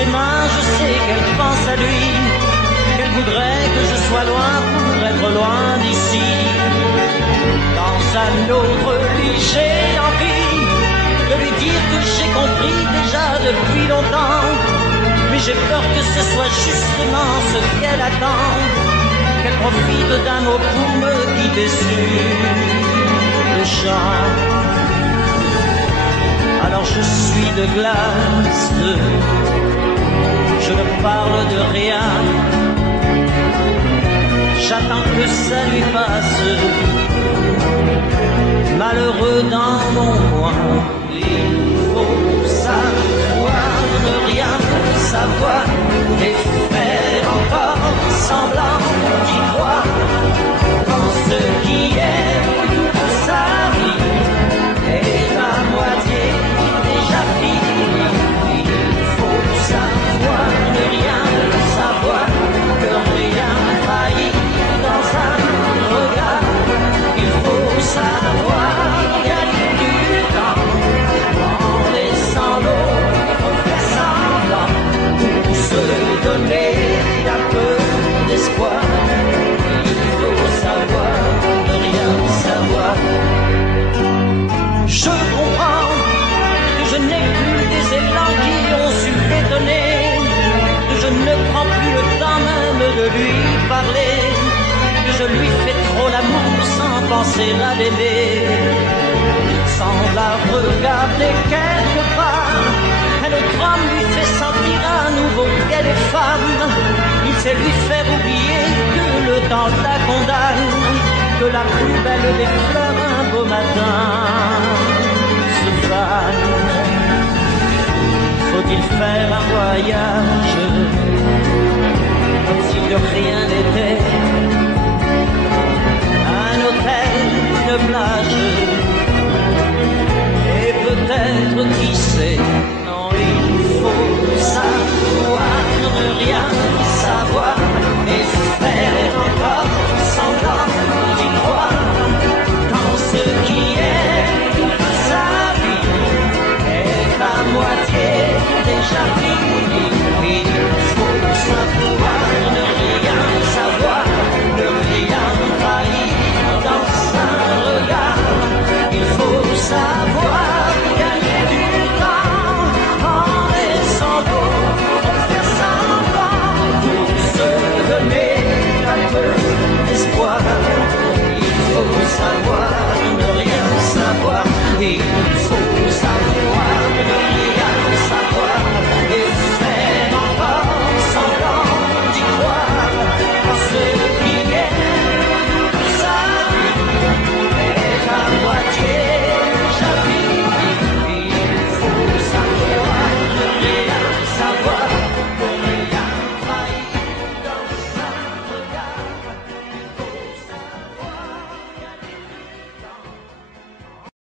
ses mains, je sais qu'elle pense à lui, qu'elle voudrait que je sois loin pour être loin d'ici. Dans un autre lit, j'ai envie de lui dire que j'ai compris déjà depuis longtemps, mais j'ai peur que ce soit justement ce qu'elle attend, qu'elle profite d'un mot pour me guider sur le champ. Alors je suis de glace, je ne parle de rien, j'attends que ça lui passe, malheureux dans mon coin. Il faut savoir ne rien savoir et faire encore semblant d'y croire, quand ce qui est toute sa vie est à moitié déjà fini. Il faut savoir ne rien savoir, que rien trahit dans un regard. Il faut savoir gagner du temps en laissant l'autre faire semblant, pour se donner un peu d'espoir. Il faut savoir ne rien savoir. Je comprends que je n'ai plus des élans qui ont su l'étonner, que je ne prends plus le temps même de lui parler, que je lui fais trop l'amour sans penser à l'aimer, sans la regarder quelque part. Un autre homme lui fait sentir à nouveau qu'elle est femme. Il sait lui faire oublier que le temps la condamne, que la plus belle des fleurs un beau matin se fane. Faut-il faire un voyage